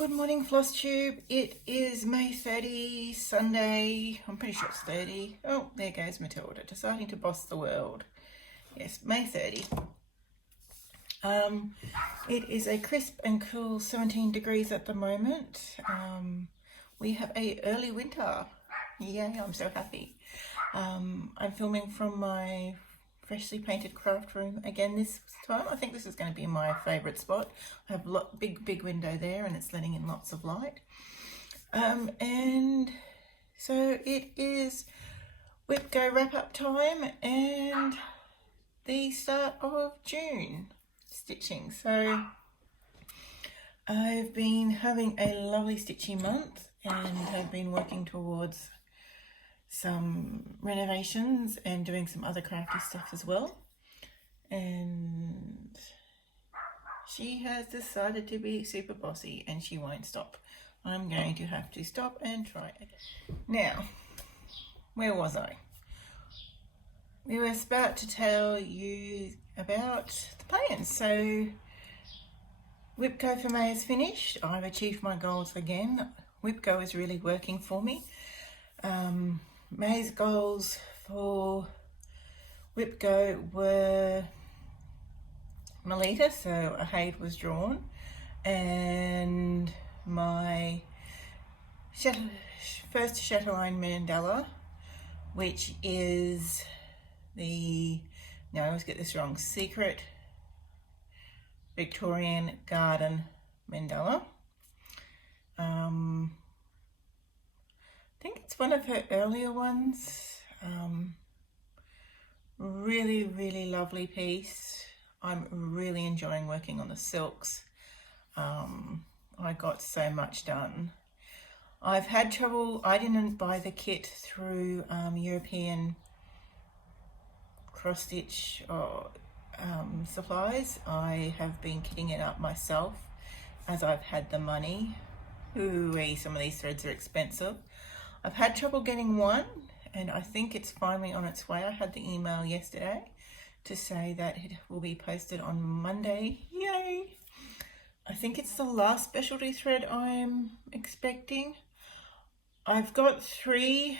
Good morning, Floostube. It is May 30, Sunday. I'm pretty sure it's 30. Oh, there goes Matilda, deciding to boss the world. Yes, May 30. It is a crisp and cool 17 degrees at the moment. We have a early winter. Yay, I'm so happy. I'm filming from my freshly painted craft room again this time. I think this is going to be my favourite spot. I have a big window there and it's letting in lots of light. And so it is Wipgo wrap-up time and the start of June stitching. So I've been having a lovely stitchy month and have been working towards some renovations and doing some other crafty stuff as well. And she has decided to be super bossy and she won't stop. I'm going to have to stop and try it. Now, where was I? We were about to tell you about the plans. So Wipgo for May is finished. I've achieved my goals again. Wipgo is really working for me. May's goals for Wipgo were Melita, so a height was drawn, and my first chatelaine mandala, which is the, no, I always get this wrong, Secret Victorian Garden mandala. I think it's one of her earlier ones. Really lovely piece. I'm really enjoying working on the silks. I got so much done. I've had trouble, I didn't buy the kit through European cross stitch or supplies. I have been kitting it up myself as I've had the money. Ooh, some of these threads are expensive. I've had trouble getting one and I think it's finally on its way. I had the email yesterday to say that it will be posted on Monday. Yay! I think it's the last specialty thread I'm expecting. I've got 3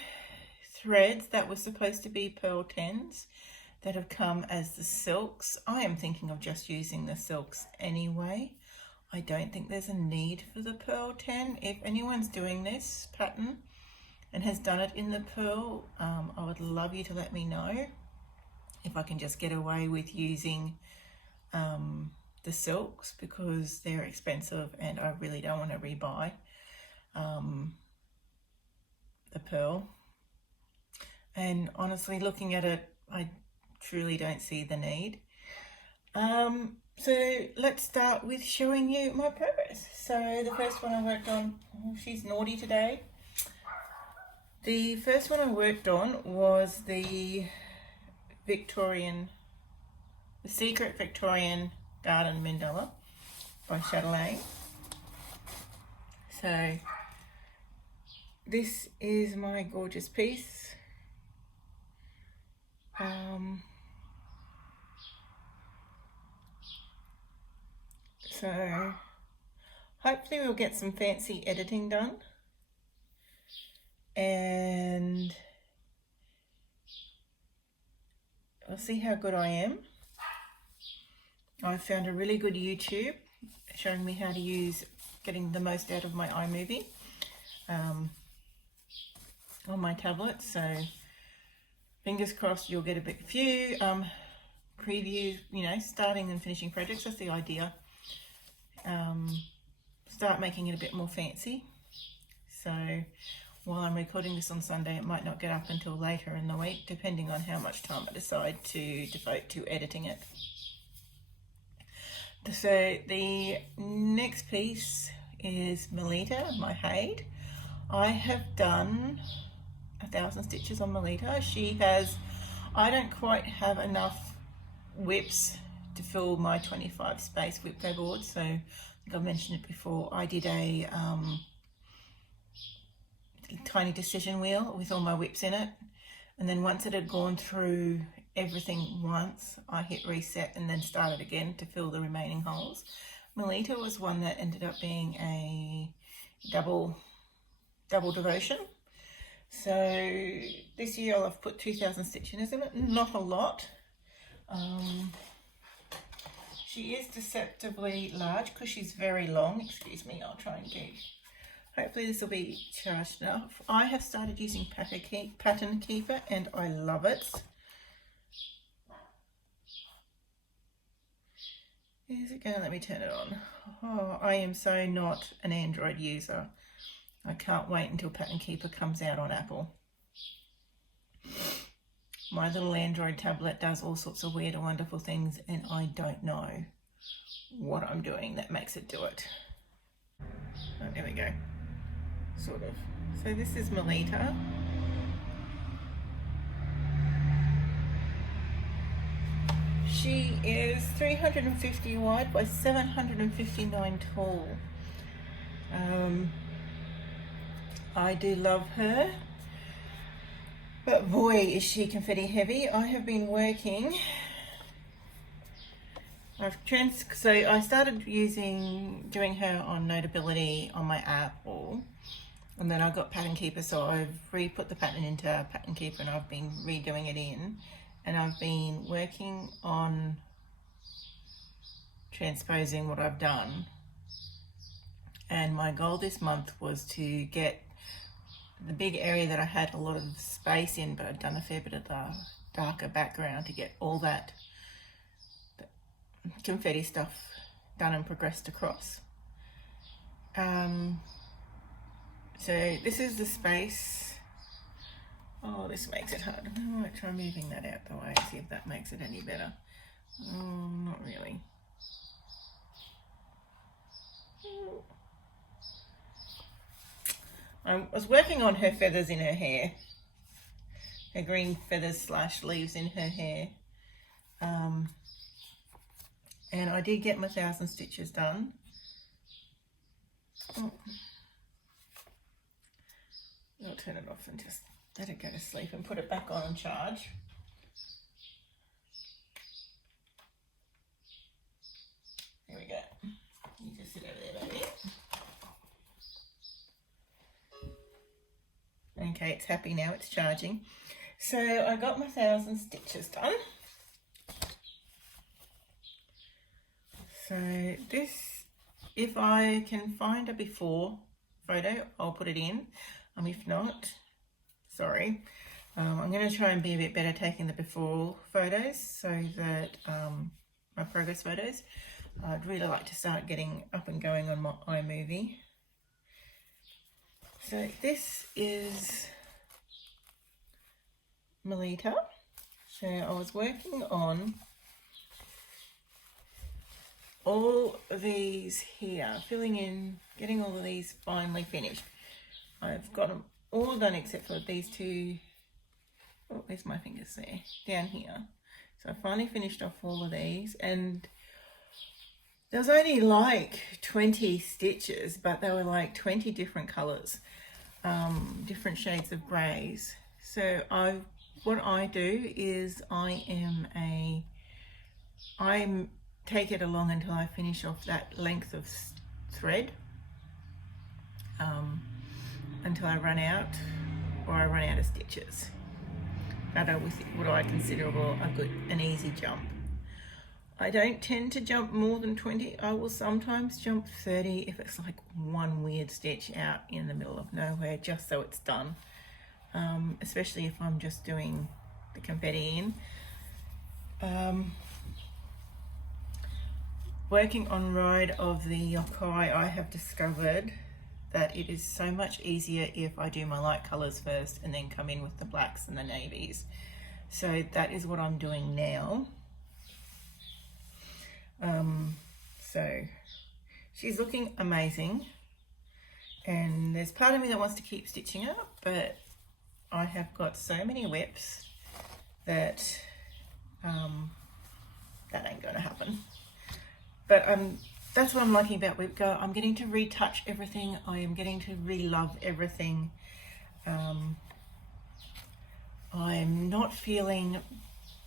threads that were supposed to be pearl 10s that have come as the silks. I am thinking of just using the silks anyway. I don't think there's a need for the pearl 10. If anyone's doing this pattern and has done it in the pearl, I would love you to let me know if I can just get away with using the silks, because they're expensive and I really don't want to rebuy the pearl. And honestly, looking at it, I truly don't see the need. So let's start with showing you my progress. So the first one I worked on, oh, she's naughty today. The first one I worked on was the Secret Victorian Garden Mandala by Chatelaine. So this is my gorgeous piece. So hopefully we'll get some fancy editing done. And I'll see how good I am. I found a really good YouTube showing me how to use, getting the most out of my iMovie on my tablet. So fingers crossed you'll get a few previews, you know, starting and finishing projects. That's the idea. Start making it a bit more fancy. So while I'm recording this on Sunday, it might not get up until later in the week, depending on how much time I decide to devote to editing it. So the next piece is Melita, my Haid. I have done 1,000 stitches on Melita. She has, I don't quite have enough whips to fill my 25 space Wipgo board. So I think I've mentioned it before. I did a tiny decision wheel with all my whips in it, and then once it had gone through everything once, I hit reset and then started again to fill the remaining holes. Melita was one that ended up being a double devotion. So this year I've put 2,000 stitches in it, not a lot. She is deceptively large because she's very long. Excuse me, I'll try and get. Hopefully this will be charged enough. I have started using Pattern Keeper and I love it. Is it going to let me turn it on? Oh, I am so not an Android user. I can't wait until Pattern Keeper comes out on Apple. My little Android tablet does all sorts of weird and wonderful things and I don't know what I'm doing that makes it do it. Oh, there we go. Sort of. So this is Melita. She is 350 wide by 759 tall. I do love her. But boy, is she confetti heavy. I have been working. So I started doing her on Notability on my Apple, and then I got Pattern Keeper, so I've re-put the pattern into Pattern Keeper and I've been redoing it in, and I've been working on transposing what I've done. And my goal this month was to get the big area that I had a lot of space in, but I'd done a fair bit of the darker background to get all that confetti stuff done and progressed across. So this is the space. Oh, this makes it hard. I might try moving that out the way, see if that makes it any better. Oh, not really. I was working on her feathers in her hair, her green feathers / leaves in her hair, and I did get my 1,000 stitches done. Oh. I'll turn it off and just let it go to sleep and put it back on and charge. There we go. You just sit over there, baby. Okay, it's happy now, it's charging. So I got my 1,000 stitches done. So this, if I can find a before photo, I'll put it in. If not, sorry. I'm going to try and be a bit better taking the before photos so that my progress photos. I'd really like to start getting up and going on my iMovie. So this is Melita. So I was working on all of these here, filling in, getting all of these finally finished. I've got them all done except for these two. Oh, where's my fingers there? Down here. So I finally finished off all of these, and there was only like 20 stitches, but they were like 20 different colours, different shades of greys. So what I do is I take it along until I finish off that length of thread, until I run out, or I run out of stitches. That was what I consider an easy jump. I don't tend to jump more than 20. I will sometimes jump 30 if it's like one weird stitch out in the middle of nowhere, just so it's done. Especially if I'm just doing the confetti in. Working on Ride of the Yokai, I have discovered that it is so much easier if I do my light colours first and then come in with the blacks and the navies. So that is what I'm doing now. So she's looking amazing, and there's part of me that wants to keep stitching up, but I have got so many whips that that ain't gonna happen. But that's what I'm liking about Wipgo. I'm getting to retouch everything. I am getting to re-love everything. I'm not feeling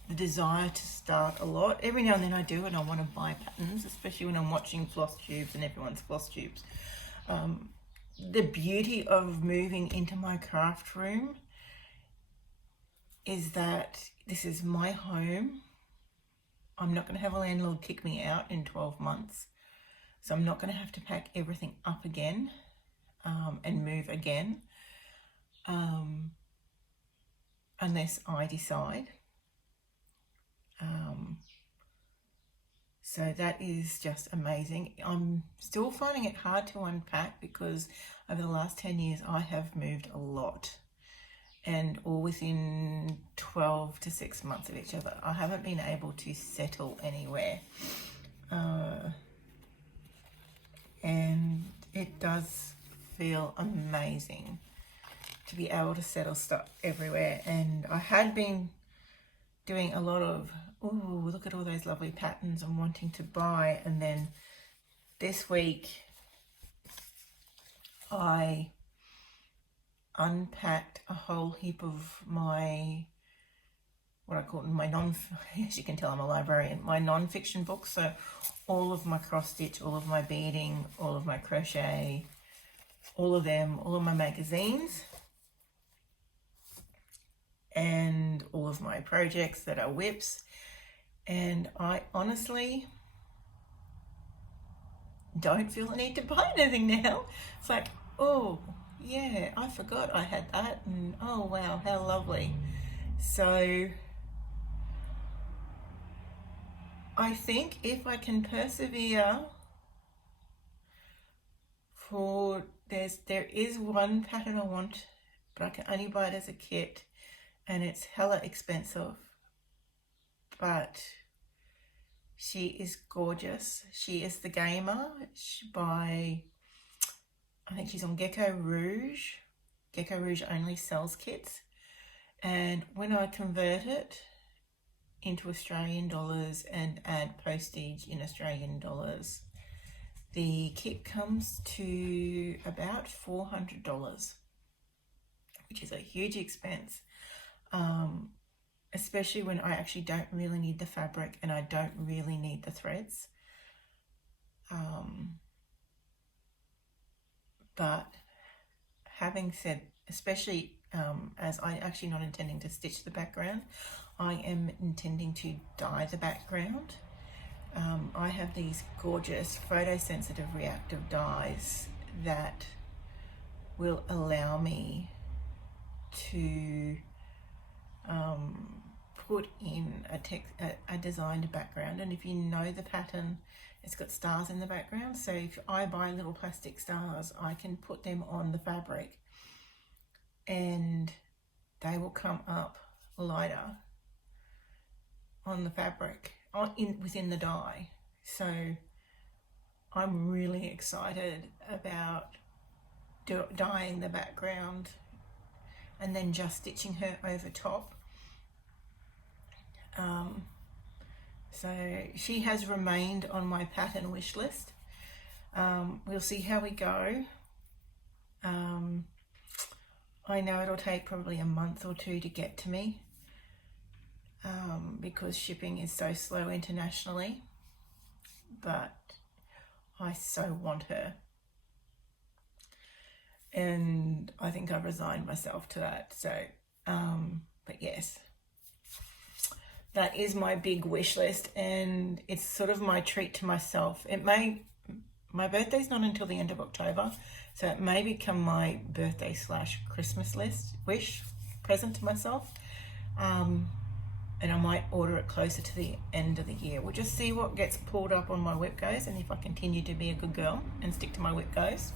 the desire to start a lot. Every now and then I do, and I want to buy patterns, especially when I'm watching Floostubes and everyone's Floostubes. The beauty of moving into my craft room is that this is my home. I'm not going to have a landlord kick me out in 12 months. So I'm not going to have to pack everything up again and move again unless I decide. So that is just amazing. I'm still finding it hard to unpack because over the last 10 years I have moved a lot, and all within 12 to 6 months of each other. I haven't been able to settle anywhere. And it does feel amazing to be able to settle stuff everywhere. And I had been doing a lot of, oh, look at all those lovely patterns and wanting to buy. And then this week I unpacked a whole heap of my, what I call my as you can tell I'm a librarian, my non-fiction books. So all of my cross stitch, all of my beading, all of my crochet, all of them, all of my magazines, and all of my projects that are whips. And I honestly don't feel the need to buy anything now. It's like, oh yeah, I forgot I had that, and oh wow, how lovely. So I think if I can persevere for, there is one pattern I want, but I can only buy it as a kit, and it's hella expensive, but she is gorgeous. She is the Gamer by, I think she's on Gecko Rouge. Gecko Rouge only sells kits, and when I convert it into Australian dollars and add postage in Australian dollars, the kit comes to about $400, which is a huge expense, especially when I actually don't really need the fabric and I don't really need the threads. But having said, especially as I'm actually not intending to stitch the background, I am intending to dye the background. I have these gorgeous photosensitive reactive dyes that will allow me to put in a designed background. And if you know the pattern, it's got stars in the background. So if I buy little plastic stars, I can put them on the fabric and they will come up lighter on the fabric within the dye. So I'm really excited about dyeing the background and then just stitching her over top. So she has remained on my pattern wish list. We'll see how we go. I know it'll take probably a month or two to get to me because shipping is so slow internationally, but I so want her. And I think I've resigned myself to that. So, but yes, that is my big wish list, and it's sort of my treat to myself. My birthday's not until the end of October, so it may become my birthday / Christmas wish present to myself. And I might order it closer to the end of the year. We'll just see what gets pulled up on my Wipgos, and if I continue to be a good girl and stick to my Wipgos.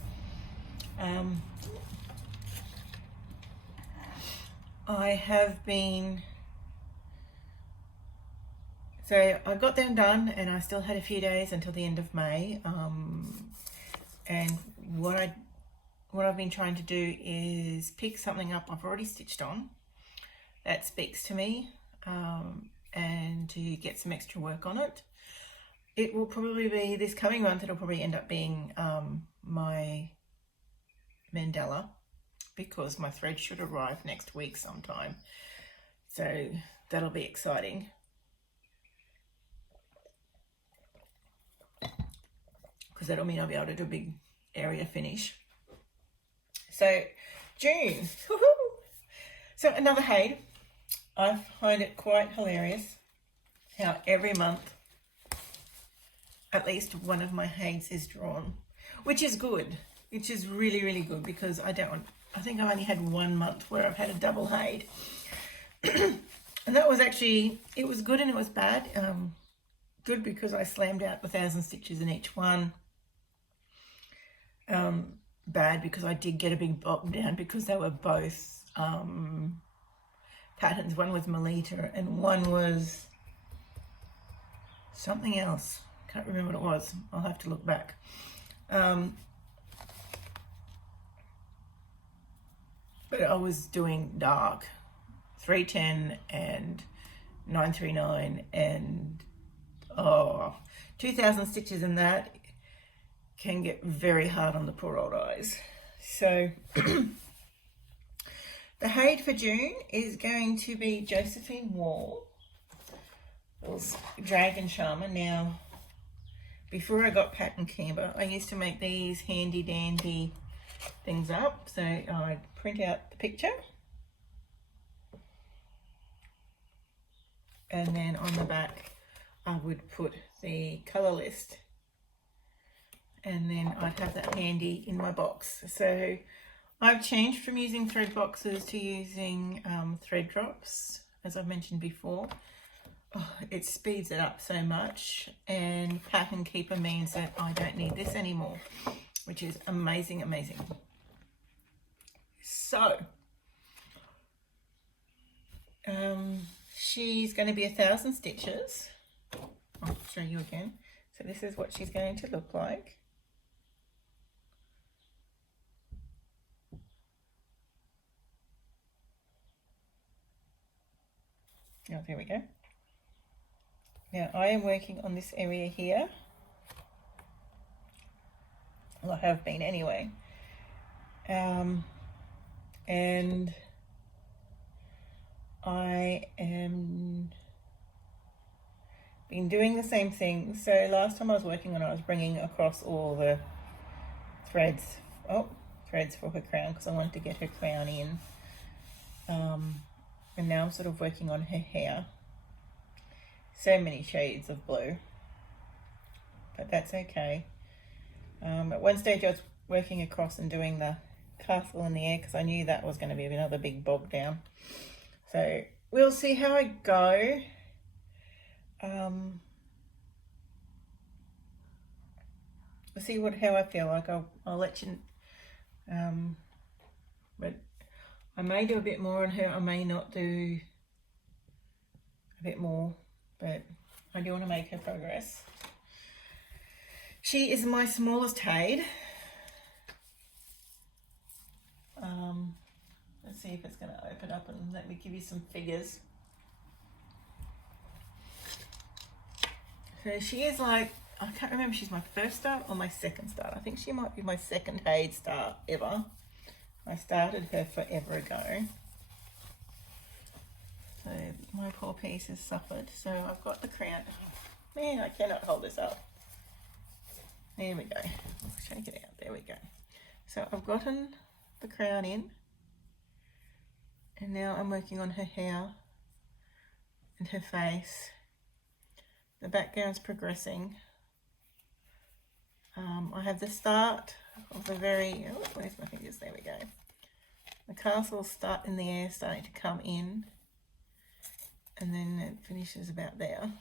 I have been, so I got them done and I still had a few days until the end of May. And what I've been trying to do is pick something up I've already stitched on that speaks to me, and to get some extra work on it. It will probably be this coming month, it'll probably end up being my mandala, because my thread should arrive next week sometime. So that'll be exciting. because that'll mean I'll be able to do a big area finish. So June, so another Haid. I find it quite hilarious how every month at least one of my Haids is drawn, which is good, which is really, really good, because I think I only had 1 month where I've had a double Haid. And that was actually, it was good and it was bad. Good because I slammed out 1,000 stitches in each one. Bad because I did get a big bog down because they were both patterns. One was Melita and one was something else. Can't remember what it was. I'll have to look back. But I was doing dark, 310 and 939 and 2,000 stitches in that can get very hard on the poor old eyes. So the Haid for June is going to be Josephine Wall, Dragon Charmer. Now, before I got Pat and Camber, I used to make these handy dandy things up. So I'd print out the picture, and then on the back I would put the colour list, and then I'd have that handy in my box. So I've changed from using thread boxes to using thread drops, as I've mentioned before. It speeds it up so much, and Pack and Keeper means that I don't need this anymore, which is amazing, amazing. So she's going to be 1,000 stitches. I'll show you again. So this is what she's going to look like. Oh, there we go. Now I am working on this area here. Well, I have been anyway. And I am been doing the same thing. So last time I was working on it, I was bringing across all the threads for her crown, because I wanted to get her crown in. And now I'm sort of working on her hair. So many shades of blue, but that's okay. At one stage I was working across and doing the castle in the air, because I knew that was going to be another big bog down. So we'll see how I go. We'll see how I feel like. I'll let you. But I may do a bit more on her. I may not do a bit more, but I do want to make her progress. She is my smallest Haid. Let's see if it's going to open up and let me give you some figures. So she is like, I can't remember if she's my first start or my second start. I think she might be my second Haid start ever. I started her forever ago. So my poor piece has suffered. So I've got the crown. Man, I cannot hold this up. There we go. Let's shake it out. There we go. So I've gotten the crown in. And now I'm working on her hair and her face. The background's progressing. I have the start of the where's my fingers? There we go. The castle start in the air, starting to come in, and then it finishes about there.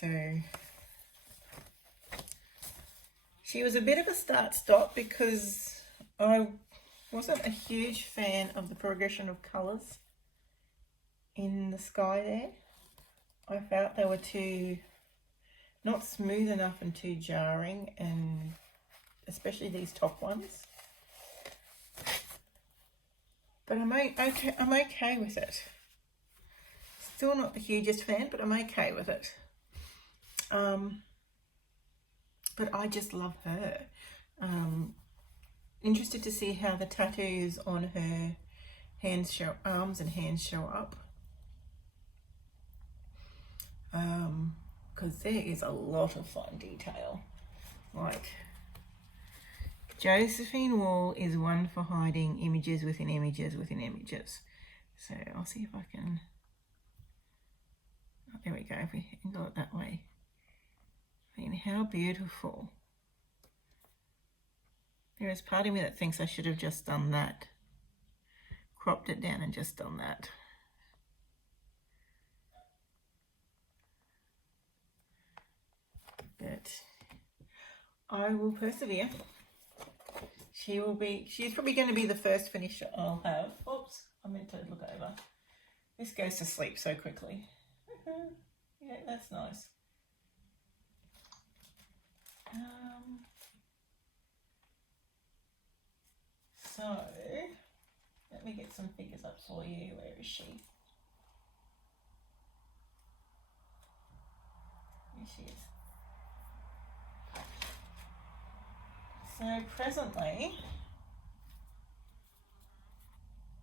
So she was a bit of a start-stop because I wasn't a huge fan of the progression of colours in the sky there. I felt they were not smooth enough and too jarring, and especially these top ones. But I'm okay with it. Still not the hugest fan, but I'm okay with it. But I just love her. Interested to see how the tattoos on her arms and hands show up. because there is a lot of fine detail. Like, Josephine Wall is one for hiding images within images within images. So I'll see if I can, oh, there we go, if we angle it that way. I mean, how beautiful. There is part of me that thinks I should have just done that. Cropped it down and just done that. But I will persevere. She's probably going to be the first finisher I'll have. Oops, I meant to look over. This goes to sleep so quickly. Yeah, that's nice. So, let me get some figures up for you. Where is she? Here she is. So presently,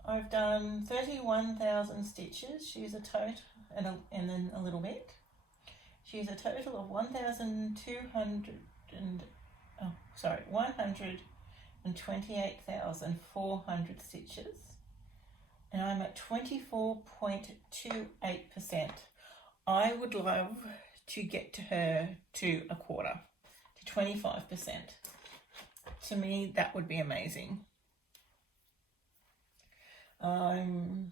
I've done 31,000 stitches. She's a total, and then a little bit. She's a total of 128,400 stitches, and I'm at 24.28%. I would love to get to her to a quarter, to 25%. To me, that would be amazing. Don't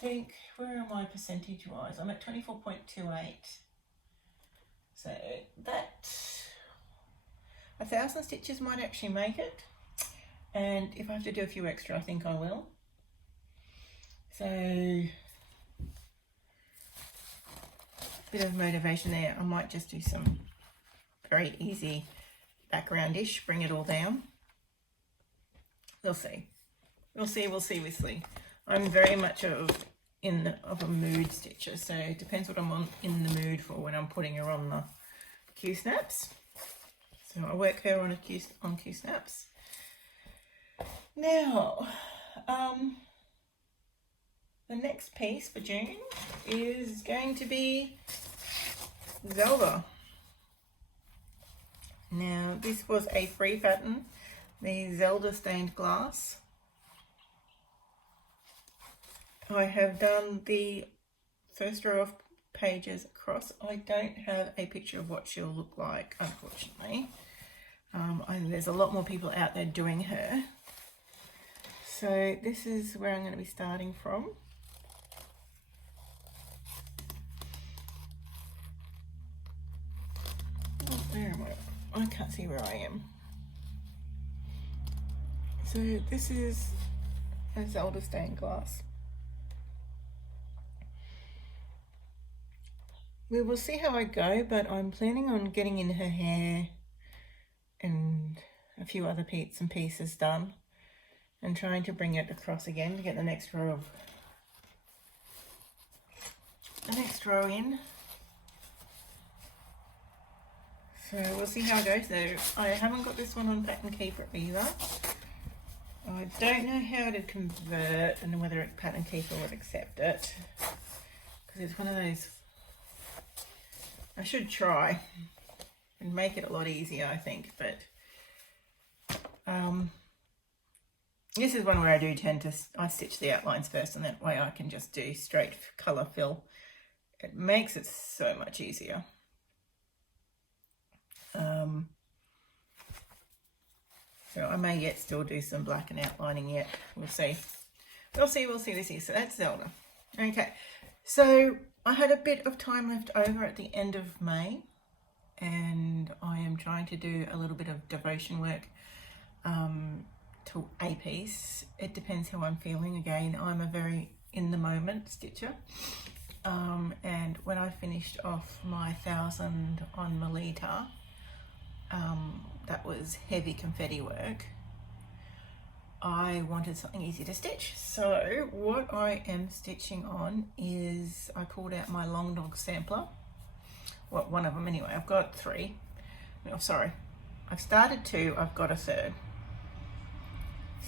think, where am I percentage wise? I'm at 24.28. So that 1,000 stitches might actually make it. And if I have to do a few extra, I think I will. So, bit of motivation there. I might just do some very easy background-ish, bring it all down. We'll see. We'll see. I'm very much of a mood stitcher, so it depends what I'm in the mood for when I'm putting her on the Q snaps. So I work her on Q snaps. Now, the next piece for June is going to be Zelda. Now, this was a free pattern, the Zelda stained glass. I have done the first row of pages across. I don't have a picture of what she'll look like, unfortunately. There's a lot more people out there doing her. So this is where I'm going to be starting from. Oh, where am I? I can't see where I am. So this is a Zelda stained glass. We will see how I go, but I'm planning on getting in her hair and a few other bits and pieces done and trying to bring it across again to get the next row in. So we'll see how it goes. So I haven't got this one on Pattern Keeper either. I don't know how to convert and whether Pattern Keeper would accept it, because it's one of those. I should try and make it a lot easier, I think, but this is one where I do tend to, I stitch the outlines first, and that way I can just do straight colour fill. It makes it so much easier. So I may yet still do some black and outlining yet. We'll see. We'll see. So that's Zelda. Okay, so I had a bit of time left over at the end of May, and I am trying to do a little bit of devotion work to a piece. It depends how I'm feeling. Again, I'm a very in the moment stitcher, and when I finished off my 1,000 on Melita, that was heavy confetti work. I wanted something easy to stitch, so what I am stitching on is, I pulled out my long dog sampler. Well, one of them anyway. I've got 3. Oh, sorry, I've started 2, I've got a 3rd.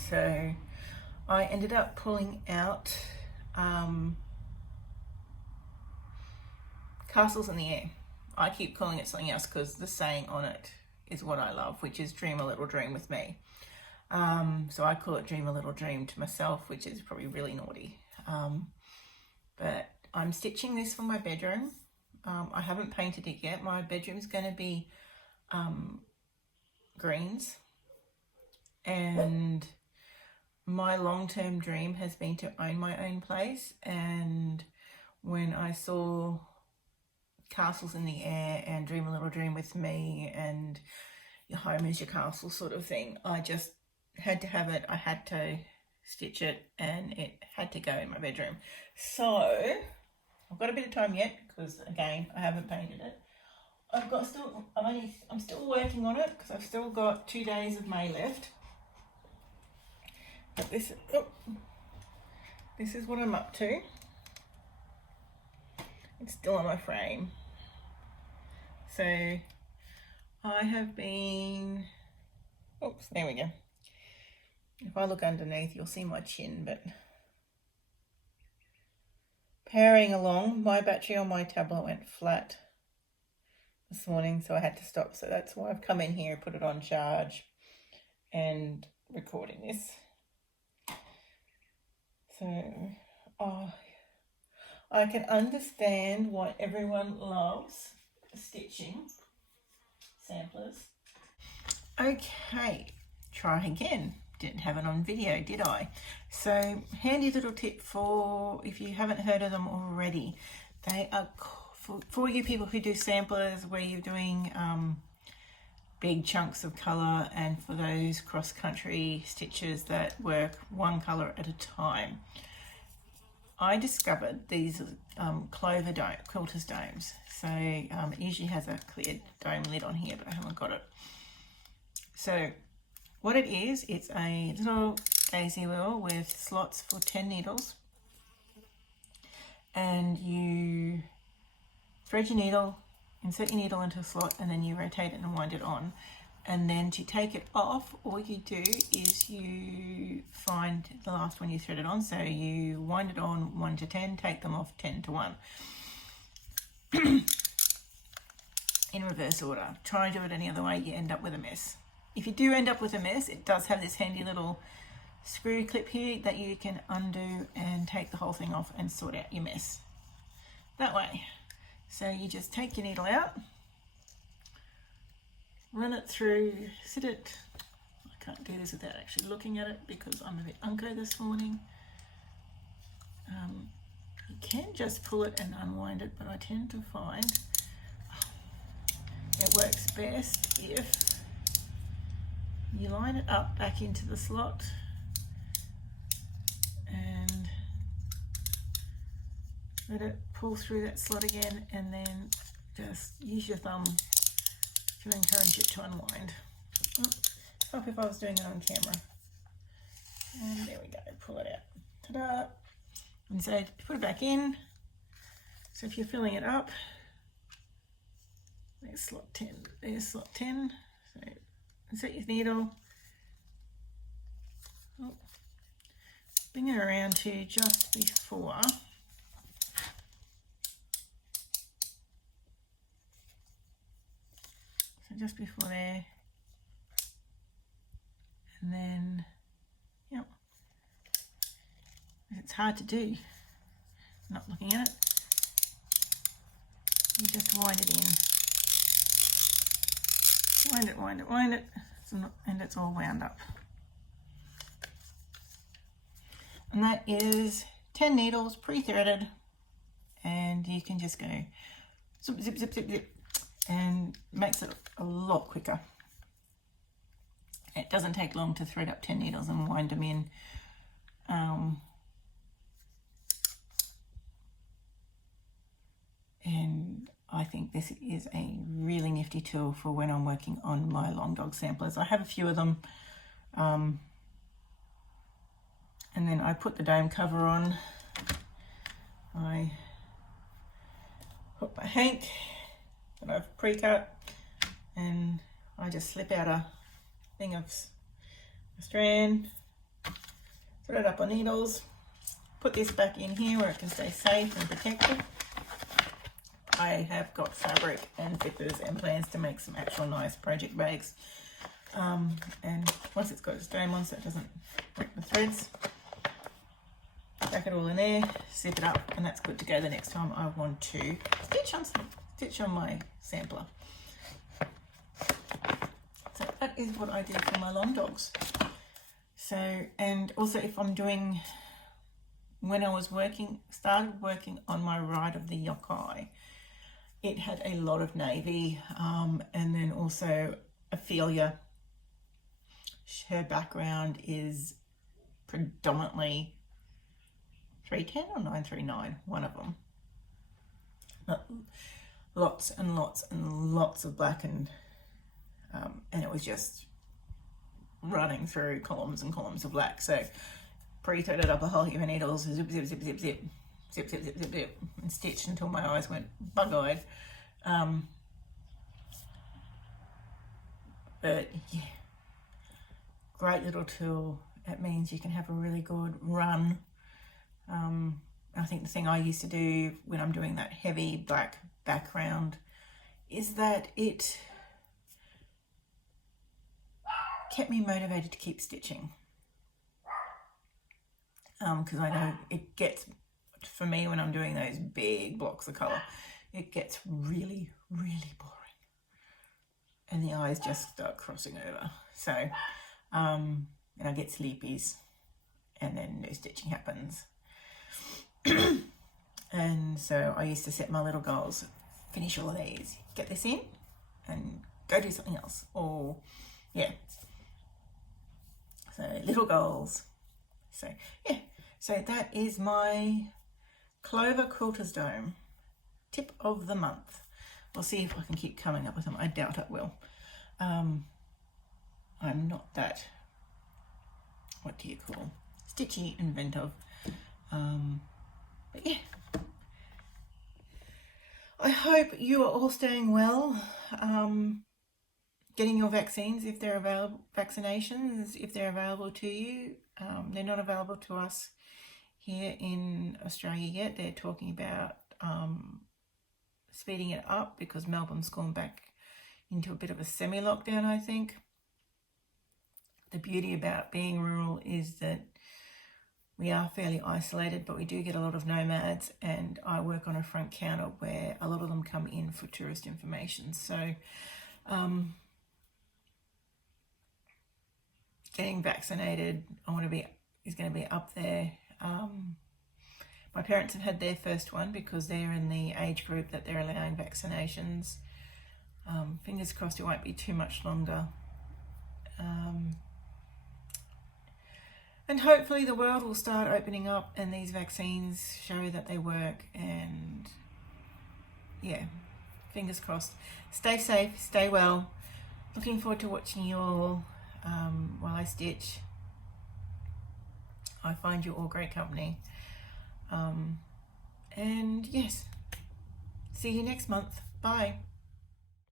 So I ended up pulling out Castles in the Air. I keep calling it something else because the saying on it is what I love, which is dream a little dream with me. So I call it dream a little dream to myself, which is probably really naughty. But I'm stitching this for my bedroom. I haven't painted it yet. My bedroom's going to be greens, and my long-term dream has been to own my own place. And when I saw Castles in the Air and Dream a Little Dream with Me and Your Home is Your Castle sort of thing, I just had to have it. I had to stitch it, and it had to go in my bedroom. So I've got a bit of time yet because, again, I haven't painted it. I'm still working on it because I've still got 2 days of May left. But this is what I'm up to. It's still on my frame. So I have been, oops, there we go. If I look underneath, you'll see my chin, but powering along. My battery on my tablet went flat this morning, so I had to stop. So that's why I've come in here, put it on charge, and recording this. So, I can understand why everyone loves stitching samplers. Okay, try again. Didn't have it on video, did I? So, handy little tip for if you haven't heard of them already. They are for you people who do samplers where you're doing big chunks of colour, and for those cross-country stitches that work one colour at a time. I discovered these quilter's domes. So it usually has a clear dome lid on here, but I haven't got it. So what it is, it's a little daisy wheel with slots for 10 needles. And you thread your needle, insert your needle into a slot, and then you rotate it and wind it on. And then to take it off, all you do is you find the last one you threaded on. So you wind it on 1 to 10, take them off 10 to 1. In reverse order. Try and do it any other way, you end up with a mess. If you do end up with a mess, it does have this handy little screw clip here that you can undo and take the whole thing off and sort out your mess that way. So you just take your needle out, run it through, sit it, I can't do this without actually looking at it because I'm a bit unco this morning. You can just pull it and unwind it, but I tend to find it works best if you line it up back into the slot and let it pull through that slot again, and then just use your thumb to encourage it to unwind. Help if I was doing it on camera. And there we go, pull it out. Ta-da! And so put it back in. So if you're filling it up, there's slot 10. There's slot 10. So insert your needle. Bring it around to just before. So just before there. And then, yep. It's hard to do, not looking at it. You just wind it in. Wind it, wind it, wind it, and it's all wound up. And that is 10 needles pre-threaded, and you can just go zip, zip, zip, zip, zip, and makes it a lot quicker. It doesn't take long to thread up 10 needles and wind them in. And I think this is a really nifty tool for when I'm working on my long dog samplers. I have a few of them. And then I put the dome cover on. I put my hank that I've pre-cut, and I just slip out a thing of a strand, put it up on needles, put this back in here where it can stay safe and protected. I have got fabric and zippers and plans to make some actual nice project bags. And once it's got its dome on so it doesn't break the threads, back it all in there, zip it up, and that's good to go the next time I want to stitch on my sampler. So that is what I did for my long dogs. So, and also if I'm doing, when I was started working on my Ride of the Yokai, it had a lot of navy, and then also Ophelia. Her background is predominantly 310 or 939, one of them. Lots and lots and lots of black, and it was just running through columns and columns of black. So pre-threaded up a whole heap of needles, zip, zip, zip, zip, zip, zip, zip, zip, zip, zip, and stitched until my eyes went bug-eyed. But yeah, great little tool. It means you can have a really good run. I think the thing I used to do when I'm doing that heavy black background is that it kept me motivated to keep stitching. Because I know it gets, for me when I'm doing those big blocks of colour, it gets really, really boring. And the eyes just start crossing over. So, and I get sleepies, and then no stitching happens. And so I used to set my little goals, finish all of these, get this in, and go do something else. Or, yeah. So, little goals. So, yeah. So that is my Clover Quilter's Dome tip of the month. We'll see if I can keep coming up with them. I doubt I will. I'm not that, what do you call, stitchy inventive. But yeah, I hope you are all staying well, getting your vaccines if they're available, vaccinations if they're available to you. They're not available to us here in Australia yet. They're talking about speeding it up because Melbourne's gone back into a bit of a semi-lockdown, I think. The beauty about being rural is that we are fairly isolated, but we do get a lot of nomads, and I work on a front counter where a lot of them come in for tourist information. So getting vaccinated is going to be up there. My parents have had their first one because they're in the age group that they're allowing vaccinations. Fingers crossed it won't be too much longer. And hopefully the world will start opening up and these vaccines show that they work, and yeah, fingers crossed. Stay safe, stay well. Looking forward to watching you all while I stitch. I find you all great company. And yes, see you next month. Bye.